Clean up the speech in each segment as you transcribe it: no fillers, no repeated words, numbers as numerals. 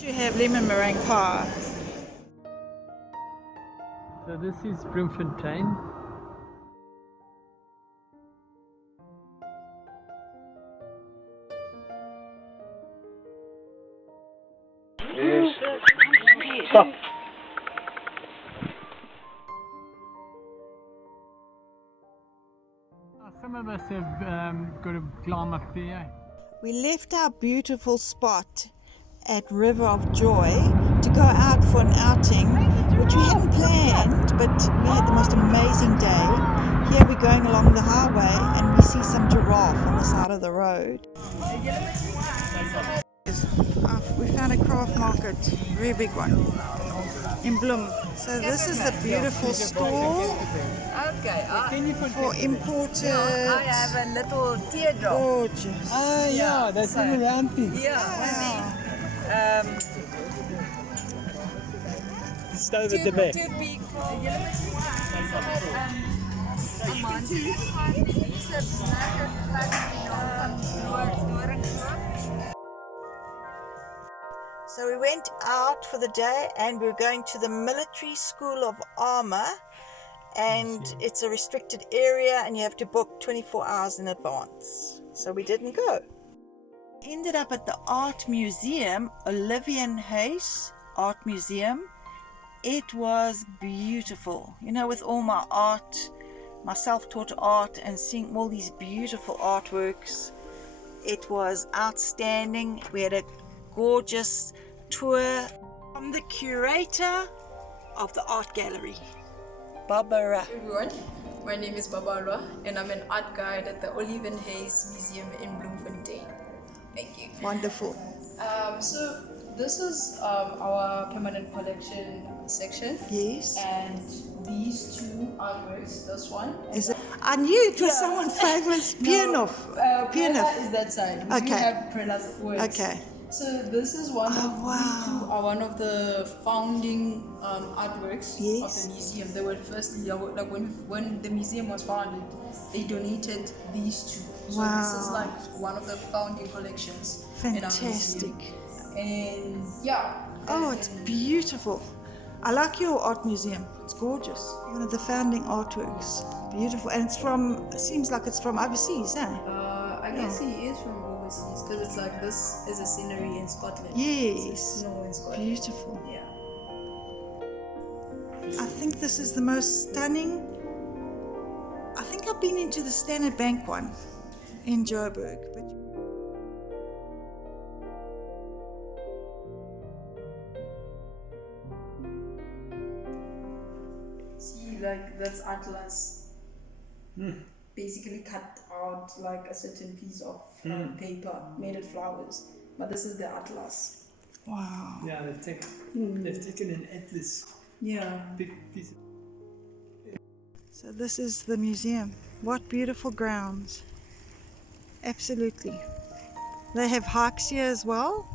You have lemon meringue pie. So this is Bloemfontein. Yes. Stop. Some of us have got to climb up there. We left our beautiful spot at River of Joy to go out for an outing, which we hadn't planned, but we had the most amazing day. Here we're going along the highway and we see some giraffe on the side of the road. We found a craft market, very big one, in Bloem. So this is the beautiful store for imported. I have a little teardrop. Gorgeous. Ah, yeah, that's in the round thing. Yeah, Wow. Stove at the back. too big for So we went out for the day and we were going to the Military School of Armor, and it's a restricted area and you have to book 24 hours in advance. So we didn't go. Ended up at the art museum, Oliewenhuis Art Museum. It was beautiful. You know, with all my art, my self-taught art, and seeing all these beautiful artworks, it was outstanding. We had a gorgeous tour from the curator of the art gallery, Barbara. Everyone, my name is Barbara and I'm an art guide at the Oliewenhuis Museum in Bloemfontein. Thank you. Wonderful. So this is our permanent collection section. Yes. And these two artworks, this one. Is it? I knew it was someone famous. Pianov. Prela is that side. We Okay. have Prela's works. Okay. So this is one of wow. these two are one of the founding artworks Yes. of the museum. They were firstly like when the museum was founded, they donated these two. So this is Wow. like one of the founding collections in our Fantastic. museum. And yeah. Oh, it's beautiful. I like your art museum. It's gorgeous. One of the founding artworks. Beautiful. And it's from, it seems like it's from overseas, eh? I guess he is from overseas because it's like this is a scenery in Scotland. Yes. No, in Scotland. Beautiful. Yeah. I think this is the most stunning. I think I've been into the Standard Bank one in Joburg. But See, like that's atlas. Basically cut out like a certain piece of paper, made of flowers. But this is the atlas. wow. Yeah, they've taken an atlas, Yeah. big piece. So this is the museum. What beautiful grounds. Absolutely. They have hikes here as well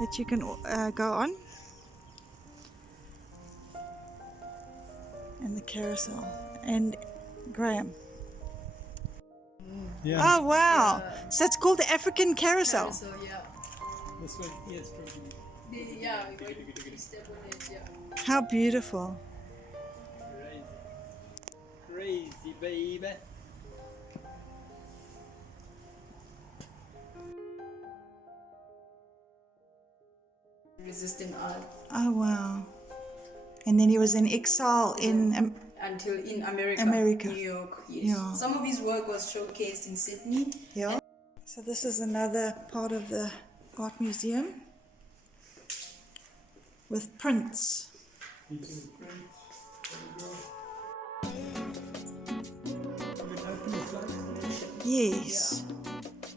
that you can go on. And the carousel. And Graham. Yeah. Oh wow. So it's called the African carousel. So yeah. This one, yes, probably. Yeah, we're going to step on it, yeah. How beautiful. Crazy, baby. Resisting art Oh wow. And then he was in exile in until in America. America. New York, yes. Yeah. Some of his work was showcased in Sydney. yeah. So this is another part of the art museum with prints. Yes.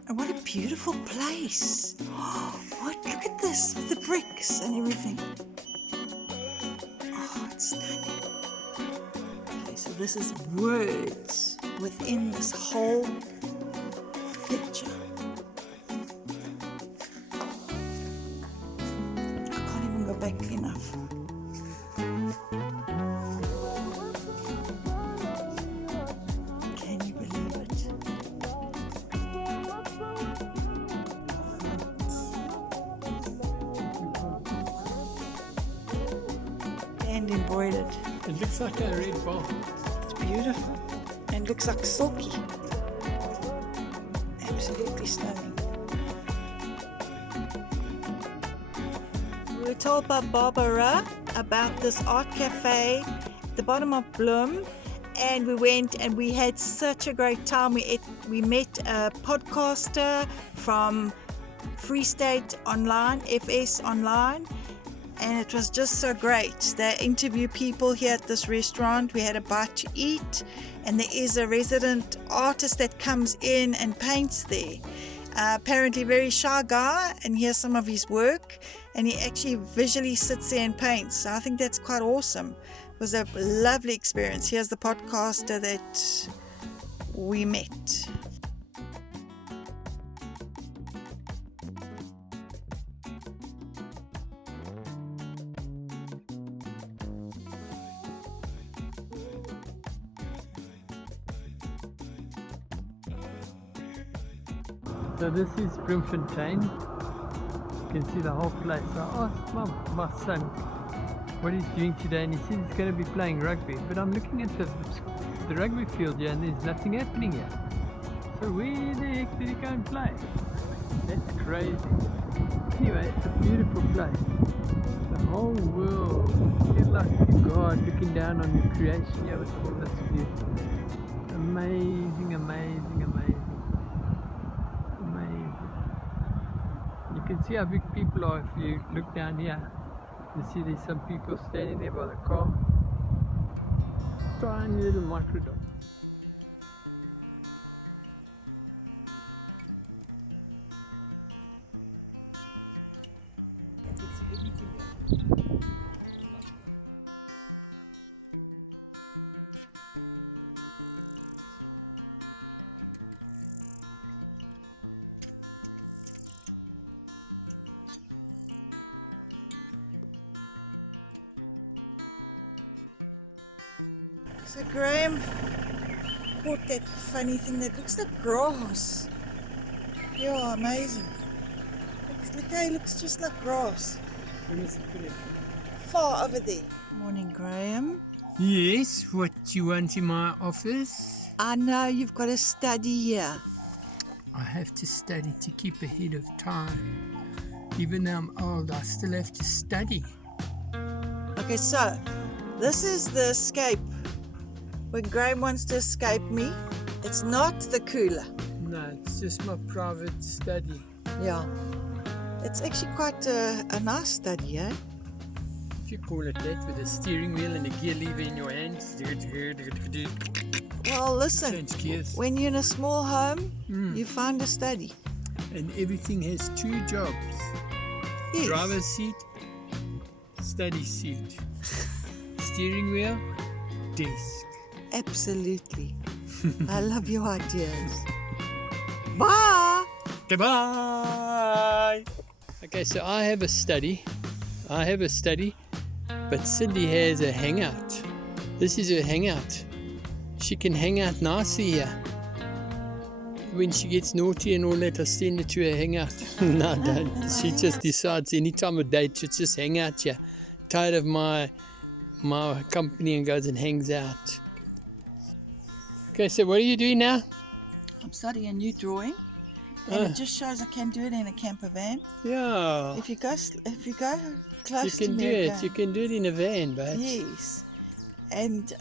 And what a beautiful place. What? Look at this with the bricks and everything. Oh, it's stunning. Okay, so this is words within this whole picture. I can't even go back enough. Can you believe it? hand embroidered. It looks like a red ball. It's beautiful and looks like silky. Absolutely stunning. We were told by Barbara about this art cafe at the bottom of Bloem, and we went and we had such a great time. We met a podcaster from Free State Online, FS Online, and it was just so great. They interview people here at this restaurant. We had a bite to eat, and there is a resident artist that comes in and paints there. Apparently very shy guy, and here's some of his work, and he actually visually sits there and paints. So I think that's quite awesome. It was a lovely experience. Here's the podcaster that we met. So this is Bloemfontein. You can see the whole place. I asked my son what he's doing today, and he said he's going to be playing rugby. But I'm looking at the rugby field here, and there's nothing happening here. So where the heck did he go and play? That's crazy. Anyway, it's a beautiful place. The whole world. Feel like God looking down on your creation here with all this beauty. Amazing, amazing, amazing. You can see how big people are if you look down here. You see there's some people standing there by the car. Tiny little microdot. So Graham bought that funny thing that looks like grass. Yeah, amazing. Look how it looks just like grass. Far over there. Morning, Graham. Yes, what you want in my office? I know you've got to study here. I have to study to keep ahead of time. Even though I'm old, I still have to study. Okay, so this is the escape. When Graham wants to escape me, it's not the cooler. No, it's just my private study. Yeah. It's actually quite a nice study, eh? If you call it that, with a steering wheel and a gear lever in your hands. Well, listen, Change gears. when you're in a small home, you find a study. And everything has two jobs. Yes. Driver's seat, study seat. Steering wheel, desk. Absolutely. I love your ideas. Bye! Goodbye! Okay, so I have a study, but Cindy has a hangout. This is her hangout. She can hang out nicely here. When she gets naughty and all that, I send her to her hangout. No, I don't. She just decides any time of day to just hang out here. Tired of my company and goes and hangs out. Okay, so what are you doing now? I'm starting a new drawing, and it just shows I can do it in a camper van. Yeah. If you go close You to can me do it. again. You can do it in a van, but Yes, and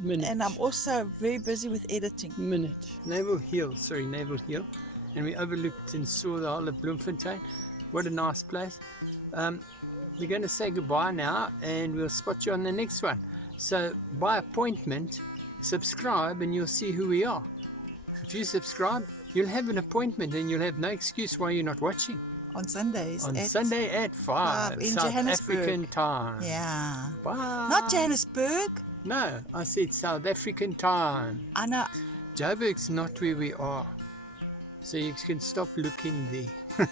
minute. I'm also very busy with editing. Naval Hill, and we overlooked and saw the whole of Bloemfontein. What a nice place. We're going to say goodbye now, and we'll spot you on the next one. So by appointment, subscribe and you'll see who we are. If you subscribe, you'll have an appointment and you'll have no excuse why you're not watching. On Sundays. On Sunday at 5 in South Johannesburg. African time. Yeah. Bye. Not Johannesburg. No, I said South African time. I know. Joburg's not where we are. So you can stop looking there.